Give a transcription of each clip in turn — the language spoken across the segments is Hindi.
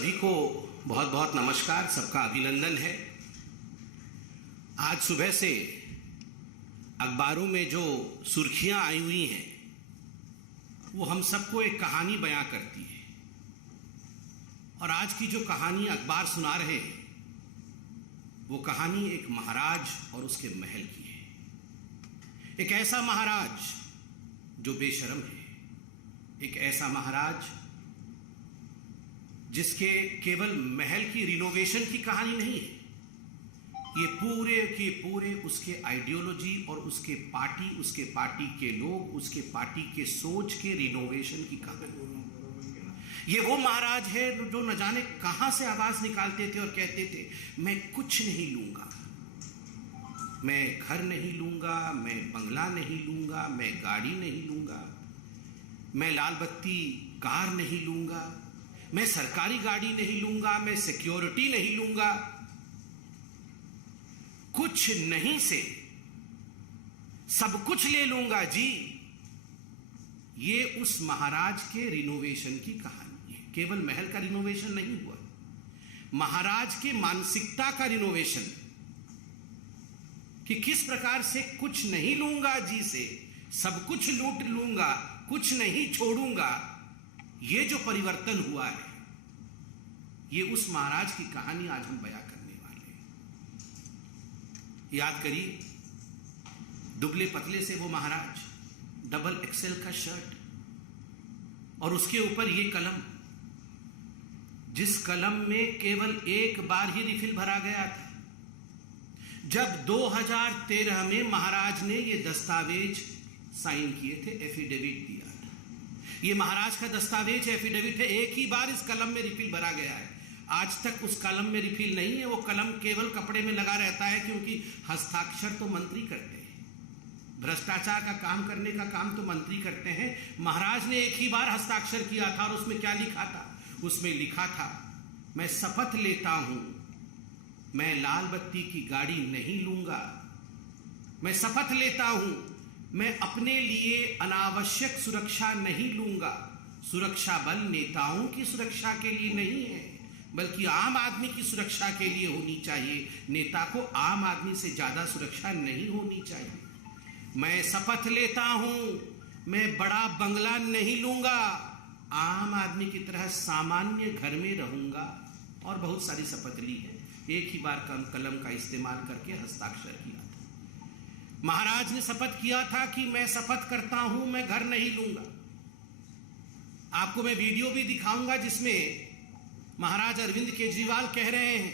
सभी को बहुत बहुत नमस्कार, सबका अभिनंदन है। आज सुबह से अखबारों में जो सुर्खियां आई हुई हैं वो हम सबको एक कहानी बयां करती है। और आज की जो कहानी अखबार सुना रहे हैं वो कहानी एक महाराज और उसके महल की है। एक ऐसा महाराज जो बेशर्म है, एक ऐसा महाराज जिसके केवल महल की रिनोवेशन की कहानी नहीं है, ये पूरे के पूरे उसके आइडियोलॉजी और उसके पार्टी के लोग, उसके पार्टी के सोच के रिनोवेशन की कहानी। ये वो महाराज है जो न जाने कहां से आवाज निकालते थे और कहते थे, मैं कुछ नहीं लूंगा, मैं घर नहीं लूंगा, मैं बंगला नहीं लूंगा, मैं गाड़ी नहीं लूंगा, मैं लाल बत्ती कार नहीं लूंगा, मैं सरकारी गाड़ी नहीं लूंगा, मैं सिक्योरिटी नहीं लूंगा। कुछ नहीं से सब कुछ ले लूंगा जी। ये उस महाराज के रिनोवेशन की कहानी है। केवल महल का रिनोवेशन नहीं हुआ, महाराज के मानसिकता का रिनोवेशन, कि किस प्रकार से कुछ नहीं लूंगा जी से सब कुछ लूट लूंगा, कुछ नहीं छोड़ूंगा। ये जो परिवर्तन हुआ है, ये उस महाराज की कहानी आज हम बयां करने वाले हैं। याद करिए, दुबले पतले से वो महाराज, डबल एक्सेल का शर्ट और उसके ऊपर ये कलम, जिस कलम में केवल एक बार ही रिफिल भरा गया था। जब 2013 में महाराज ने ये दस्तावेज साइन किए थे, एफिडेविट दिया था, ये महाराज का दस्तावेज एफिडेविट है, एक ही बार इस कलम में रिफिल भरा गया है। आज तक उस कलम में रिफिल नहीं है, वो कलम केवल कपड़े में लगा रहता है, क्योंकि हस्ताक्षर तो मंत्री करते हैं। भ्रष्टाचार का काम करने का काम तो मंत्री करते हैं। महाराज ने एक ही बार हस्ताक्षर किया था और उसमें क्या लिखा था? उसमें लिखा था, मैं शपथ लेता हूं, मैं लाल बत्ती की गाड़ी नहीं लूंगा, मैं शपथ लेता हूं, मैं अपने लिए अनावश्यक सुरक्षा नहीं लूंगा। सुरक्षा बल नेताओं की सुरक्षा के लिए नहीं है, बल्कि आम आदमी की सुरक्षा के लिए होनी चाहिए। नेता को आम आदमी से ज्यादा सुरक्षा नहीं होनी चाहिए। मैं शपथ लेता हूं, मैं बड़ा बंगला नहीं लूंगा, आम आदमी की तरह सामान्य घर में रहूंगा। और बहुत सारी शपथ ली है, एक ही बार कलम का इस्तेमाल करके हस्ताक्षर किया था। महाराज ने शपथ किया था कि मैं शपथ करता हूं, मैं घर नहीं लूंगा। आपको मैं वीडियो भी दिखाऊंगा जिसमें महाराज अरविंद केजरीवाल कह रहे हैं,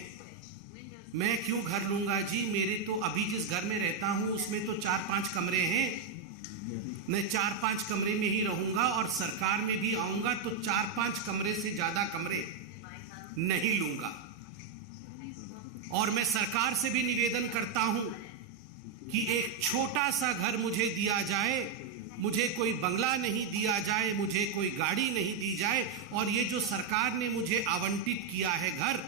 मैं क्यों घर लूंगा जी, मेरे तो अभी जिस घर में रहता हूं उसमें तो 4-5 कमरे हैं, मैं 4-5 कमरे में ही रहूंगा और सरकार में भी आऊंगा तो 4-5 कमरे से ज्यादा कमरे नहीं लूंगा। और मैं सरकार से भी निवेदन करता हूं कि एक छोटा सा घर मुझे दिया जाए, मुझे कोई बंगला नहीं दिया जाए, मुझे कोई गाड़ी नहीं दी जाए, और ये जो सरकार ने मुझे आवंटित किया है घर,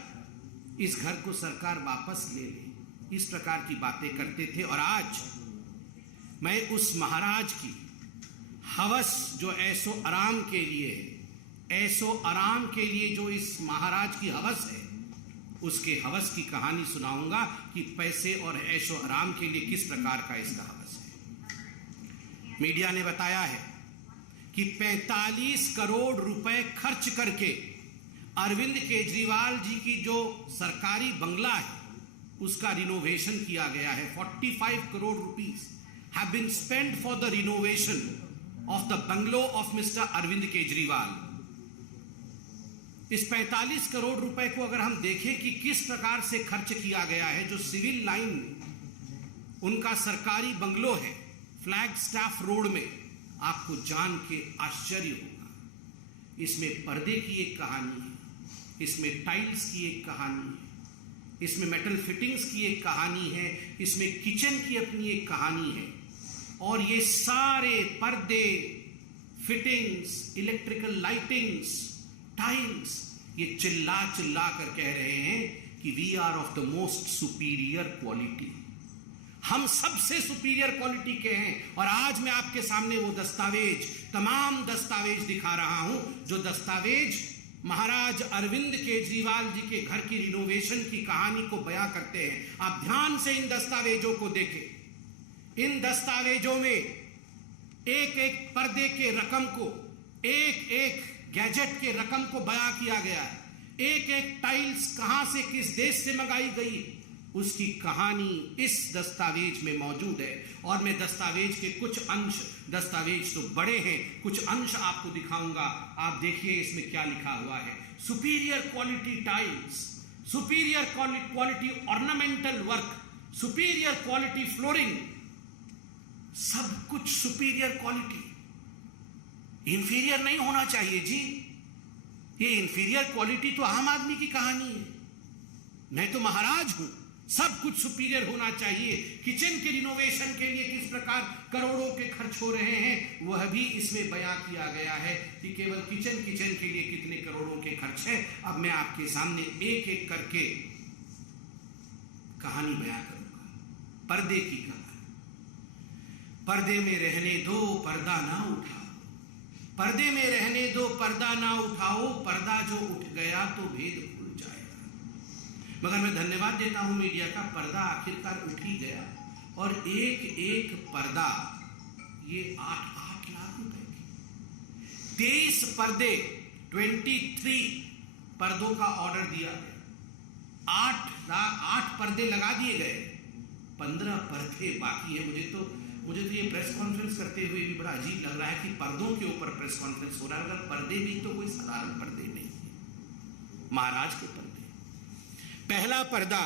इस घर को सरकार वापस ले ले। इस प्रकार की बातें करते थे। और आज मैं उस महाराज की हवस जो ऐसो आराम के लिए है, ऐसो आराम के लिए जो इस महाराज की हवस है, उसके हवस की कहानी सुनाऊंगा कि पैसे और ऐशो आराम के लिए किस प्रकार का इसका हवस है। मीडिया ने बताया है कि 45 करोड़ रुपए खर्च करके अरविंद केजरीवाल जी की जो सरकारी बंगला है उसका रिनोवेशन किया गया है। 45 crore rupees have been spent for the renovation of the bungalow of mister Arvind Kejriwal. इस 45 करोड़ रुपए को अगर हम देखें कि किस प्रकार से खर्च किया गया है, जो सिविल लाइन में उनका सरकारी बंगलो है, फ्लैग स्टाफ रोड में, आपको जान के आश्चर्य होगा। इसमें पर्दे की एक कहानी है, इसमें टाइल्स की एक कहानी है, इसमें मेटल फिटिंग्स की एक कहानी है, इसमें किचन की अपनी एक कहानी है। और ये सारे पर्दे, फिटिंग्स, इलेक्ट्रिकल लाइटिंग्स, टाइल्स, ये चिल्ला चिल्ला कर कह रहे हैं कि we are of the most superior quality, हम सबसे सुपीरियर क्वालिटी के हैं। और आज मैं आपके सामने वो दस्तावेज, तमाम दस्तावेज दिखा रहा हूं, जो दस्तावेज महाराज अरविंद केजरीवाल जी के घर की रिनोवेशन की कहानी को बयां करते हैं। आप ध्यान से इन दस्तावेजों को देखें। इन दस्तावेजों में एक एक पर्दे के रकम को, एक एक गैजेट के रकम को बयां किया गया है। एक एक टाइल्स कहां से किस देश से मंगाई गई, उसकी कहानी इस दस्तावेज में मौजूद है। और मैं दस्तावेज के कुछ अंश, दस्तावेज तो बड़े हैं, कुछ अंश आपको दिखाऊंगा। आप देखिए इसमें क्या लिखा हुआ है। Superior quality tiles, superior quality ornamental work, superior quality flooring, सब कुछ सुपीरियर क्वालिटी। इंफीरियर नहीं होना चाहिए जी। ये इंफीरियर क्वालिटी तो आम आदमी की कहानी है। मैं तो महाराज हूं, सब कुछ सुपीरियर होना चाहिए। किचन के रिनोवेशन के लिए किस प्रकार करोड़ों के खर्च हो रहे हैं वह भी इसमें बयां किया गया है कि केवल किचन के लिए कितने करोड़ों के खर्च है। अब मैं आपके सामने एक एक करके कहानी बयां करूंगा। पर्दे की कहानी। पर्दे में रहने दो, पर्दा ना उठाओ। पर्दे में रहने दो, पर्दा ना उठाओ। पर्दा जो उठ गया तो भेद खुल जाएगा। मगर मैं धन्यवाद देता हूं मीडिया का, पर्दा आखिरकार उठ ही गया। और एक एक पर्दा ये 8 लाख रुपए की 23 पर्दे, 23 पर्दों का ऑर्डर दिया गया। 8 पर्दे लगा दिए गए, 15 पर्दे बाकी है। मुझे तो ये प्रेस कॉन्फ्रेंस करते हुए भी बड़ा अजीब लग रहा है कि पर्दों के ऊपर प्रेस कॉन्फ्रेंस हो रहा है। अगर पर्दे भी तो कोई साधारण पर्दे नहीं है, महाराज के पर्दे। पहला पर्दा,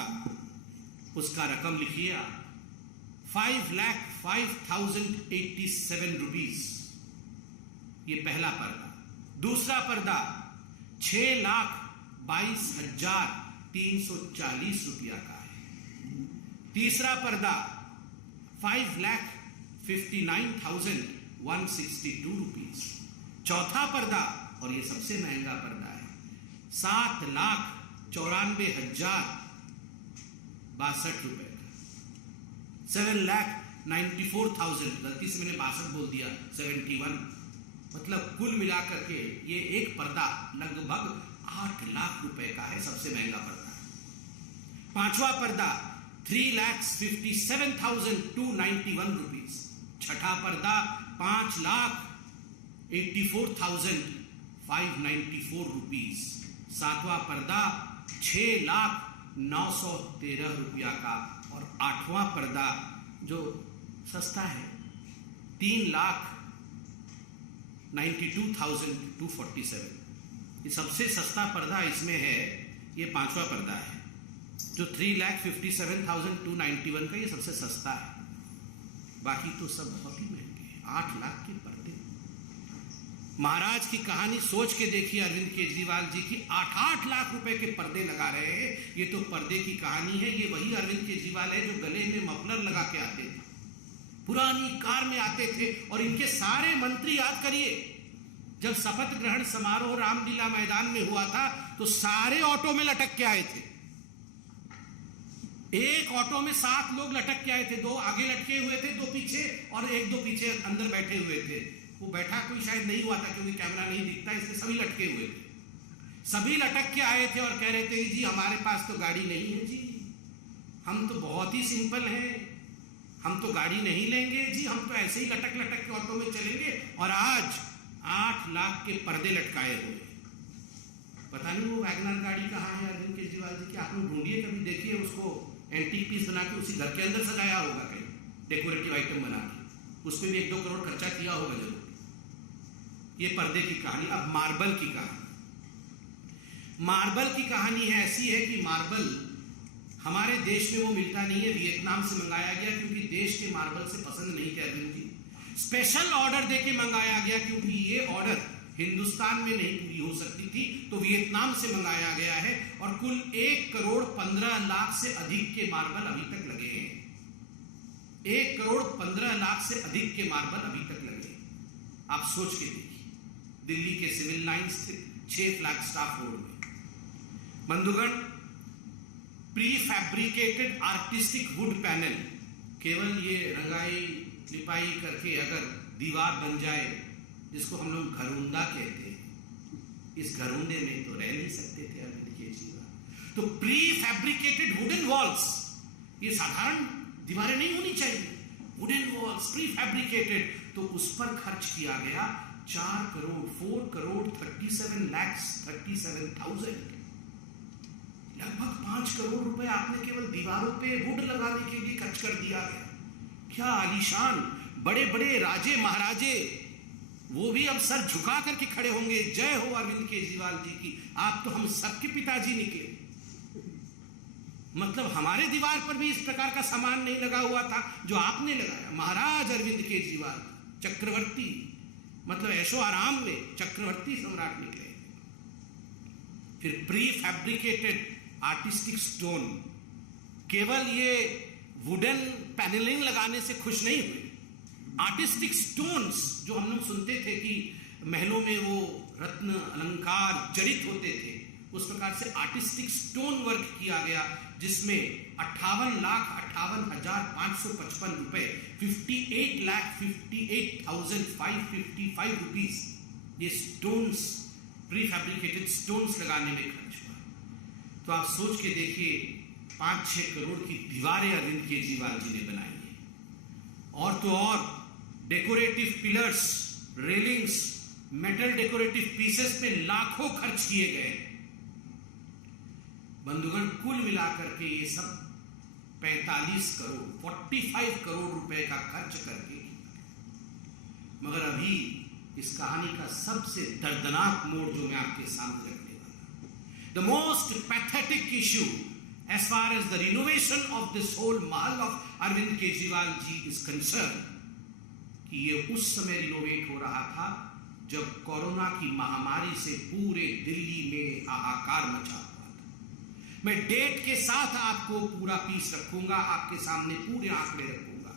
उसका रकम लिखिए आप, 5,05,087 रुपीज, ये पहला पर्दा। दूसरा पर्दा 6,22,340 रुपया का है। तीसरा पर्दा 5,59,162 रुपीज। चौथा पर्दा, और ये सबसे महंगा पर्दा है, 7,94,062 रुपए का। 7,94,000, गलती से मैंने 62 बोल दिया, 71, मतलब कुल मिलाकर के ये एक पर्दा लगभग 8 लाख रुपए का है, सबसे महंगा पर्दा। पांचवा पर्दा 3,57,291 रुपीज। छठा पर्दा 5,84,594 रुपीज। सातवां पर्दा 6,09,13 रुपया का। और आठवां पर्दा जो सस्ता है 3,92,247। ये सबसे सस्ता पर्दा इसमें है, ये पांचवा पर्दा है जो 3,57,291 का, ये सबसे सस्ता है। बाकी तो सब बहुत ही महंगे हैं। 8 लाख के पर्दे। महाराज की कहानी सोच के देखिए, अरविंद केजरीवाल जी की 8 लाख रुपए के पर्दे लगा रहे हैं। ये तो पर्दे की कहानी है। ये वही अरविंद केजरीवाल है जो गले में मफलर लगा के आते थे, पुरानी कार में आते थे। और इनके सारे मंत्री, याद करिए, जब शपथ ग्रहण समारोह रामलीला मैदान में हुआ था तो सारे ऑटो में लटक के आए थे। एक ऑटो में 7 लोग लटक के आए थे, 2 आगे लटके हुए थे, 2 पीछे, और 1-2 पीछे अंदर बैठे हुए थे। वो बैठा कोई शायद नहीं हुआ था क्योंकि कैमरा नहीं दिखता, इसलिए सभी लटके हुए थे। सभी लटक के आए थे और कह रहे थे जी हमारे पास तो गाड़ी नहीं है जी, हम तो बहुत ही सिंपल हैं, हम तो गाड़ी नहीं लेंगे जी, हम तो ऐसे ही लटक लटक के ऑटो में चलेंगे। और आज 8 लाख के पर्दे लटकाए हुए। पता नहीं वो वैगनर गाड़ी कहाँ है अरविंद केजरीवाल जी की, आप लोग ढूंढिए, कभी देखिए उसको। एंटीक पीस बना के उसी घर के अंदर सजाया होगा कहीं, डेकोरेटिव आइटम बना के, उसमें भी 1-2 करोड़ खर्चा किया होगा जरूर। ये पर्दे की कहानी। अब मार्बल की कहानी। मार्बल की कहानी है ऐसी है कि मार्बल हमारे देश में वो मिलता नहीं है, वियतनाम से मंगाया गया क्योंकि देश के मार्बल से पसंद नहीं थे अरविंद जी। स्पेशल ऑर्डर देके मंगाया गया क्योंकि ये ऑर्डर हिंदुस्तान में नहीं पूरी हो सकती थी, तो वियतनाम से मंगाया गया है। और कुल 1,15,00,000 से अधिक के मार्बल अभी तक लगे हैं। 1,15,00,000 से अधिक के मार्बल अभी तक लगे हैं। आप सोच के देखिए, दिल्ली के सिविल लाइन स्थित 6 फ्लैगस्टाफ रोड में। बंधुगण, prefabricated artistic wood panel, केवल ये रंगाई लिपाई करके अगर दीवार बन जाए, जिसको हम लोग घरौंदा कहते हैं, इस घरोंदे में तो रह नहीं सकते थे अरविंद केजरीवाल। तो प्री फैब्रिकेटेड वुडन वॉल्स, ये साधारण दीवारें नहीं होनी चाहिए, वुडन वॉल्स प्री फैब्रिकेटेड, तो उस पर खर्च किया गया 4 करोड़ 37,37,000, लगभग 5 करोड़ रुपए आपने केवल दीवारों पे वुड लगाने के लिए खर्च कर दिया गया। क्या आलीशान बड़े बड़े राजे महाराजे, वो भी अब सर झुका करके खड़े होंगे, जय हो अरविंद केजरीवाल जी की, आप तो हम सबके पिताजी निकले। मतलब हमारे दीवार पर भी इस प्रकार का सामान नहीं लगा हुआ था जो आपने लगाया। महाराज अरविंद केजरीवाल चक्रवर्ती, मतलब ऐशो आराम में चक्रवर्ती सम्राट निकले। फिर प्री फैब्रिकेटेड आर्टिस्टिक स्टोन, केवल ये वुडन पैनलिंग लगाने से खुश नहीं हुए, आर्टिस्टिक स्टोन्स जो हम लोग सुनते थे कि महलों में वो रत्न अलंकार जड़ित होते थे, उस प्रकार से आर्टिस्टिक स्टोन वर्क किया गया, जिसमें 58,58,555 रुपए, 58,58,555 रुपीज ये स्टोन्स, प्री फैब्रिकेटेड स्टोन्स लगाने में खर्च हुआ। तो आप सोच के देखिए, 5-6 करोड़ की दीवारें अरविंद केजरीवाल जी ने बनाई है। और तो और decorative pillars, railings, metal decorative pieces पे लाखों खर्च किए गए। बंधुगण, कुल मिलाकर के ये सब 45 करोड़ रुपए का खर्च करके, मगर अभी इस कहानी का सबसे दर्दनाक मोड़ जो मैं आपके सामने रखने वाला, the most pathetic issue as far as the renovation of this whole महल of Arvind Kejriwal ji is concerned, कि ये उस समय रिनोवेट हो रहा था जब कोरोना की महामारी से पूरे दिल्ली में हाहाकार मचा हुआ था। मैं डेट के साथ आपको पूरा पीस रखूंगा, आपके सामने पूरे आंकड़े रखूंगा।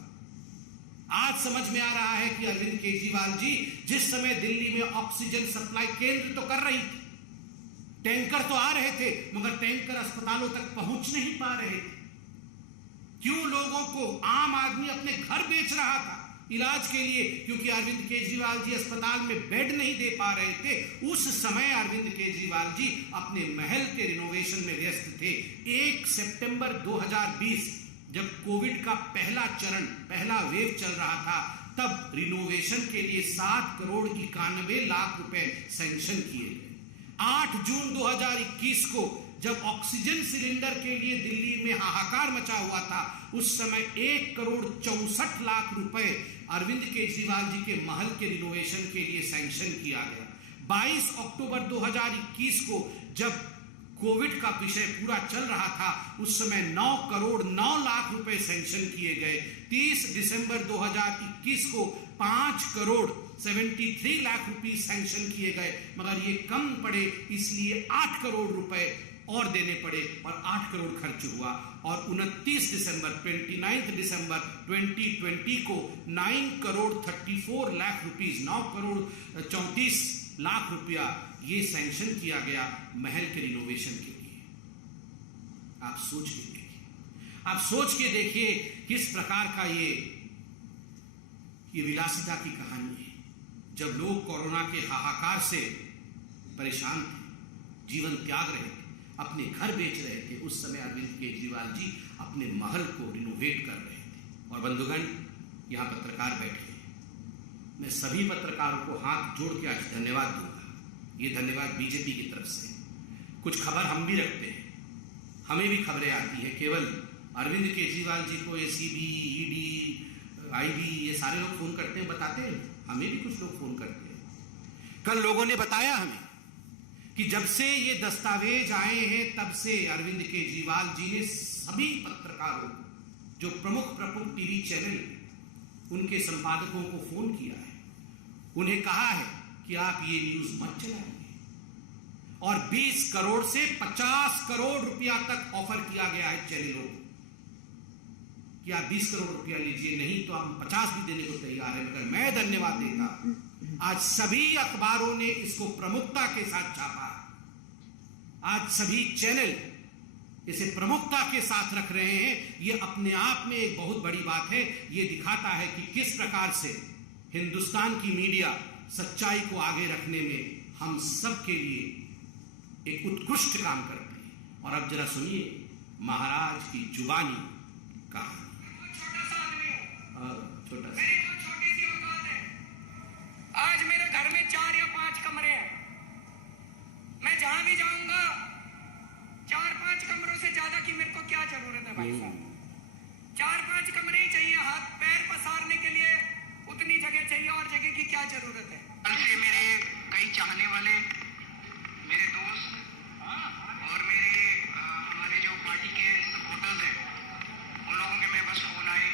आज समझ में आ रहा है कि अरविंद केजरीवाल जी जिस समय दिल्ली में ऑक्सीजन सप्लाई केंद्र तो कर रही थी, टैंकर तो आ रहे थे, मगर टैंकर अस्पतालों तक पहुंच नहीं पा रहे थे। क्यों? लोगों को, आम आदमी अपने घर बेच रहा था इलाज के लिए, क्योंकि अरविंद केजरीवाल जी अस्पताल में बेड नहीं दे पा रहे थे। उस समय अरविंद केजरीवाल जी अपने महल के रिनोवेशन में व्यस्त थे। 1 सितंबर 2020 जब कोविड का पहला चरण, पहला वेव चल रहा था, तब रिनोवेशन के लिए 7,91,00,000 रुपए सैंक्शन किए गए। 8 जून 2021 को जब ऑक्सीजन सिलेंडर के लिए दिल्ली में हाहाकार मचा हुआ था, उस समय 1,64,00,000 रुपए अरविंद केजरीवाल जी के महल के रिनोवेशन के लिए सैंक्शन किया गया। 22 अक्टूबर 2021 को जब कोविड का विषय पूरा चल रहा था, उस समय 9,09,00,000 रुपए सैंक्शन किए गए। 30 दिसंबर 2021 को 5,73,00,000 रुपए सैंक्शन किए गए, मगर ये कम पड़े, इसलिए 8 करोड़ रुपए और देने पड़े और 8 करोड़ खर्च हुआ। और 29 दिसंबर 2020 को 9,34,00,000 रुपीज, 9,34,00,000 रुपया ये सैंक्शन किया गया महल के रिनोवेशन के लिए। आप सोच के देखिए, आप सोच के देखिए किस प्रकार का ये विलासिता की कहानी है। जब लोग कोरोना के हाहाकार से परेशान थे, जीवन त्याग रहे थे, अपने घर बेच रहे थे, उस समय अरविंद केजरीवाल जी अपने महल को रिनोवेट कर रहे थे। और बंधुगण, यहाँ पत्रकार बैठे हैं, मैं सभी पत्रकारों को हाथ जोड़ के आज धन्यवाद दूंगा। ये धन्यवाद बीजेपी की तरफ से। कुछ खबर हम भी रखते हैं, हमें भी खबरें आती है। केवल अरविंद केजरीवाल जी को एसीबी, ईडी, आईबी ये सारे लोग फोन करते हैं, बताते हैं, हमें भी कुछ लोग फोन करते हैं। कल लोगों ने बताया हमें कि जब से ये दस्तावेज आए हैं, तब से अरविंद केजरीवाल जी ने सभी पत्रकारों को, जो प्रमुख टीवी चैनल, उनके संपादकों को फोन किया है, उन्हें कहा है कि आप ये न्यूज मत चलाइए। और 20 करोड़ से 50 करोड़ रुपया तक ऑफर किया गया है चैनलों को कि आप 20 करोड़ रुपया लीजिए, नहीं तो हम 50 भी देने को तैयार है। मगर मैं धन्यवाद देता, आज सभी अखबारों ने इसको प्रमुखता के साथ छापा। आज सभी चैनल इसे प्रमुखता के साथ रख रहे हैं। ये अपने आप में एक बहुत बड़ी बात है। ये दिखाता है कि किस प्रकार से हिंदुस्तान की मीडिया सच्चाई को आगे रखने में हम सब के लिए एक उत्कृष्ट काम करते हैं। और अब जरा सुनिए महाराज की जुबानी कहानी। छोटा सा आदमी हूं, छोटा सा, मेरी बहुत छोटी सी औकात है। आज मेरे घर में 4 या 5 कमरे हैं। मैं जहां भी जाऊंगा 4-5 कमरों से ज्यादा की मेरे को क्या जरूरत है भाई साहब? 4-5 कमरे ही चाहिए। हाथ पैर पसारने के लिए उतनी जगह चाहिए, और जगह की क्या जरूरत है? कल से मेरे कई चाहने वाले, मेरे दोस्त और मेरे हमारे जो पार्टी के सपोर्टर्स हैं, उन लोगों के मेरे पास फोन आए,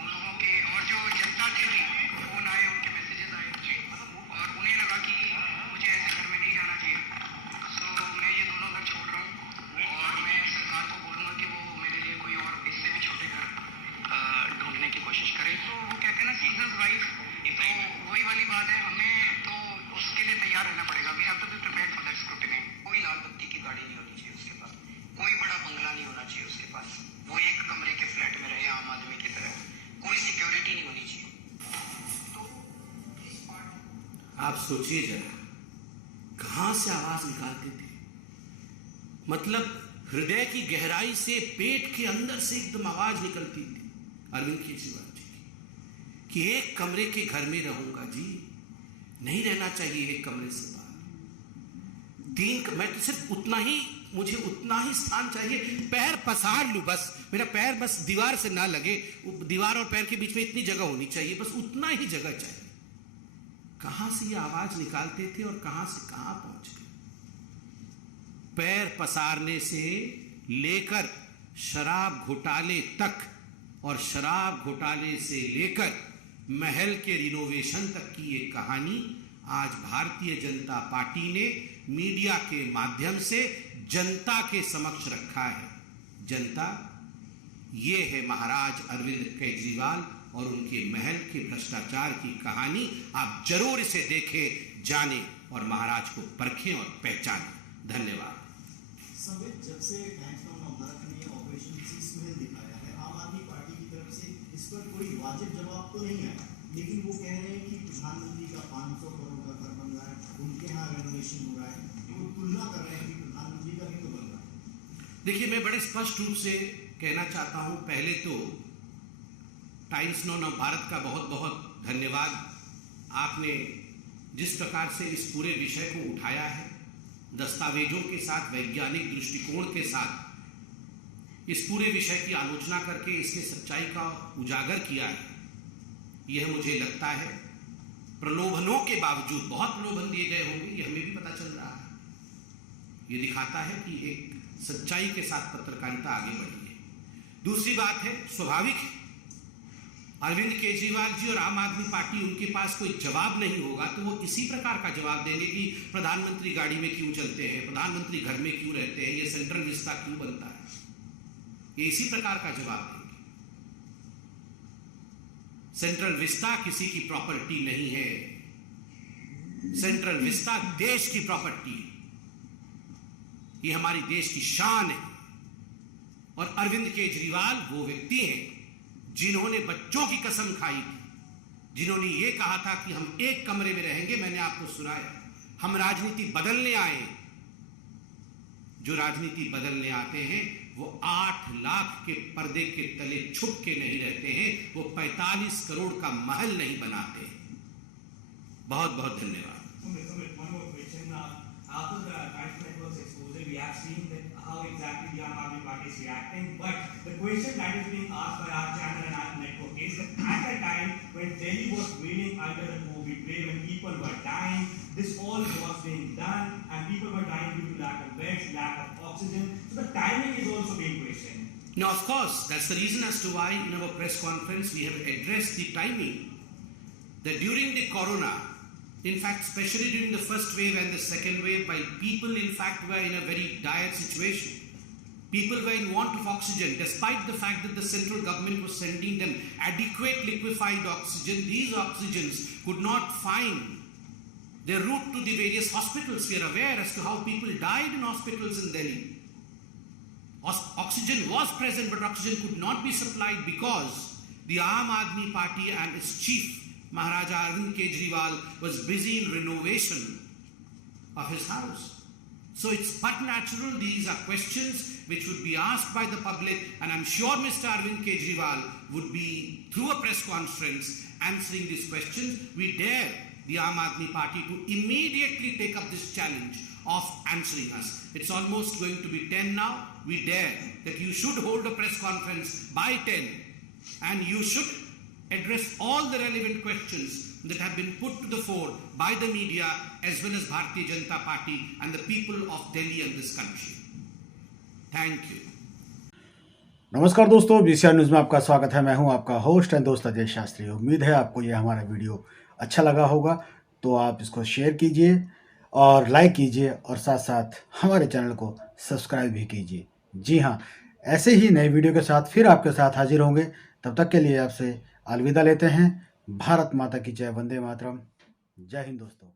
उन लोगों के और जो जनता के भी फोन आए, उनके मैसेजेस आए और उन्हें लगा कि मुझे ऐसे घर में नहीं जाना चाहिए। सो मैं ये दोनों घर छोड़ रहा हूँ और मैं सरकार को बोलूँगा कि वो मेरे लिए कोई और इससे भी छोटे घर ढूंढने की कोशिश करे। तो वो कहते हैं ना सीजर्स वाइफ, तो वही वाली बात है, हमें तो उसके लिए तैयार रहना पड़ेगा। We have to be prepared for that scrutiny. कोई लाल बत्ती की गाड़ी नहीं होनी चाहिए उसके पास, कोई बड़ा बंगला नहीं होना चाहिए उसके पास, वो एक कमरे के फ्लैट में रहे आम आदमी की तरह, कोई सिक्योरिटी नहीं होनी चाहिए। आप सोचिए जरा कहां से आवाज निकालते थे। मतलब हृदय की गहराई से, पेट के अंदर से एकदम आवाज निकलती थी अरविंद केजरीवाल जी की कि एक कमरे के घर में रहूंगा जी, नहीं रहना चाहिए एक कमरे से बाहर। मैं तो सिर्फ उतना ही, मुझे उतना ही स्थान चाहिए, पैर पसार लूं बस, मेरा पैर बस दीवार से ना लगे, दीवार और पैर के बीच में इतनी जगह होनी चाहिए, बस उतना ही जगह चाहिए। कहां से ये आवाज निकालते थे और कहां से कहां पहुंच गए। पैर पसारने से लेकर शराब घोटाले तक और शराब घोटाले से लेकर महल के रिनोवेशन तक की ये कहानी आज भारतीय जनता पार्टी ने मीडिया के माध्यम से जनता के समक्ष रखा है। जनता, ये है महाराज अरविंद केजरीवाल और उनके महल के भ्रष्टाचार की कहानी। आप जरूर इसे देखें, जानें और महाराज को परखें और पहचानें। धन्यवाद। जब से टाइम्स ऑफ भारत ने ऑपरेशन सीसमहल दिखाया है, आम आदमी पार्टी की तरफ से इस पर कोई वाजिब जवाब तो नहीं आया, लेकिन वो कह रहे हैं कि प्रधानमंत्री का 500 करोड़ का घर बन रहा है, उनके यहाँ रेनोवेशन हो रहा है, वो तुलना कर रहे हैं कि प्रधानमंत्री का भी तो बन रहा है। देखिए, मैं बड़े स्पष्ट रूप से कहना चाहता हूं, पहले तो टाइम्स नव भारत का बहुत बहुत धन्यवाद। आपने जिस प्रकार से इस पूरे विषय को उठाया है, दस्तावेजों के साथ, वैज्ञानिक दृष्टिकोण के साथ इस पूरे विषय की आलोचना करके इसके सच्चाई का उजागर किया है, यह मुझे लगता है प्रलोभनों के बावजूद, बहुत प्रलोभन दिए गए होंगे, यह हमें भी पता चल रहा है। यह दिखाता है कि एक सच्चाई के साथ पत्रकारिता आगे बढ़ी है। दूसरी बात है, स्वाभाविक है, अरविंद केजरीवाल जी और आम आदमी पार्टी, उनके पास कोई जवाब नहीं होगा तो वो इसी प्रकार का जवाब देंगे कि प्रधानमंत्री गाड़ी में क्यों चलते हैं, प्रधानमंत्री घर में क्यों रहते हैं, ये सेंट्रल विस्ता क्यों बनता है, ये इसी प्रकार का जवाब देंगे। सेंट्रल विस्ता किसी की प्रॉपर्टी नहीं है, सेंट्रल विस्ता देश की प्रॉपर्टी है, ये हमारी देश की शान है। और अरविंद केजरीवाल वो व्यक्ति हैं जिन्होंने बच्चों की कसम खाई थी, जिन्होंने ये कहा था कि हम एक कमरे में रहेंगे। मैंने आपको सुनाया, हम राजनीति बदलने आए। जो राजनीति बदलने आते हैं वो 8 लाख के पर्दे के तले छुप के नहीं रहते हैं, वो 45 करोड़ का महल नहीं बनाते। बहुत बहुत धन्यवाद। We have seen that how exactly the Aam Aadmi Party is reacting, but the question that is being asked by our channel and our network is that at the time when Delhi was reeling under the COVID wave and people were dying, this all was being done and people were dying due to lack of beds, lack of oxygen. So the timing is also being questioned. Now, of course, that's the reason as to why in our press conference we have addressed the timing. That during the corona, in fact, especially during the first wave and the second wave, while people in fact were in a very dire situation, people were in want of oxygen, despite the fact that the central government was sending them adequate liquefied oxygen, these oxygens could not find their route to the various hospitals. We are aware as to how people died in hospitals in Delhi. Oxygen was present, but oxygen could not be supplied because the Aam Aadmi Party and its chief Maharaja Arvind Kejriwal was busy in renovation of his house. So it's but natural these are questions which would be asked by the public, and I'm sure Mr. Arvind Kejriwal would be, through a press conference, answering these questions. We dare the Aam Aadmi Party to immediately take up this challenge of answering us. It's almost going to be 10 now. We dare that you should hold a press conference by 10, and you should address all the relevant questions that have been put to the fore by the media as well as Bharatiya Janata Party and the people of Delhi and this country. Thank you. नमस्कार दोस्तों, बीसीआर न्यूज़ में आपका स्वागत है। मैं हूं आपका होस्ट एंड दोस्त अजय शास्त्री। उम्मीद है आपको ये हमारा वीडियो अच्छा लगा होगा, तो आप इसको शेयर कीजिए और लाइक कीजिए और साथ साथ हमारे चैनल को सब्सक्राइब भी कीजिए। जी हाँ, ऐसे ही नए वीडियो के साथ फिर आपके साथ हाजिर होंगे। तब तक के लिए आपसे अलविदा लेते हैं। भारत माता की जय, वंदे मातरम। जय हिंद दोस्तों।